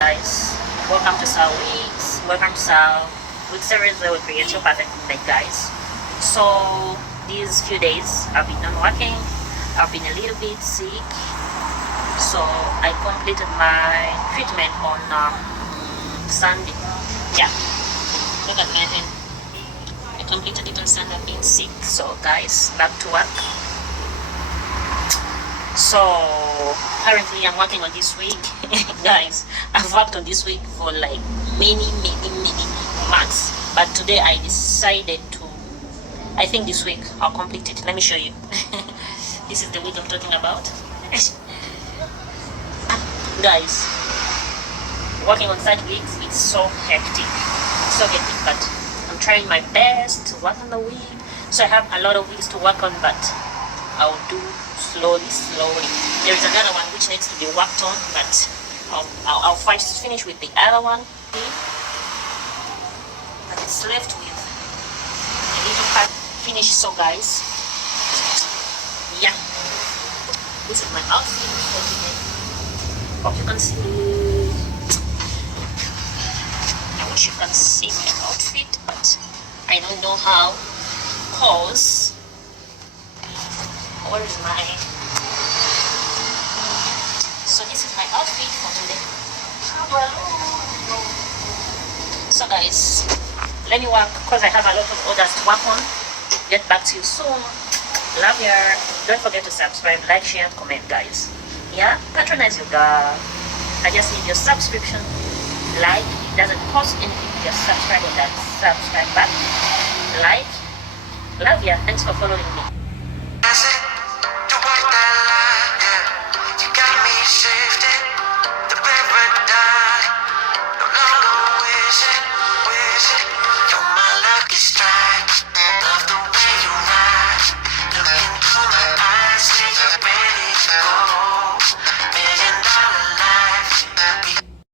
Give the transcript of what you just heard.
Guys, welcome to Sal Weeks. Welcome to Sal Week series where we create your perfect night, guys. So these few days I've been not working. I've been a little bit sick. So I completed my treatment on Sunday. Yeah, look at my hand. I completed it on Sunday. I've been sick. So guys, back to work. So currently I'm working on this week. Guys, I've worked on this week for like many months, but today I decided to, I think this week I'll complete it. Let me show you. This is the week I'm talking about. Guys, working on such weeks, it's so hectic, but I'm trying my best to work on the week. So I have a lot of weeks to work on, but I'll do slowly. There is another one which needs to be worked on, but I'll fight to finish with the other one. But it's left with a little part finish. So guys, yeah, this is my outfit for today. Hope you can see. I wish you can see my outfit, but I don't know how, cause where is my, so this is my outfit for today. So guys, let me work because I have a lot of orders to work on. Get back to you soon. Love you. Don't forget to subscribe, like, share, and comment, guys. Yeah, patronize your girl. I just need your subscription. Like, it doesn't cost anything. Just subscribe on that subscribe button. Like, love you. Thanks for following me. Look into my eyes, say you're ready to go.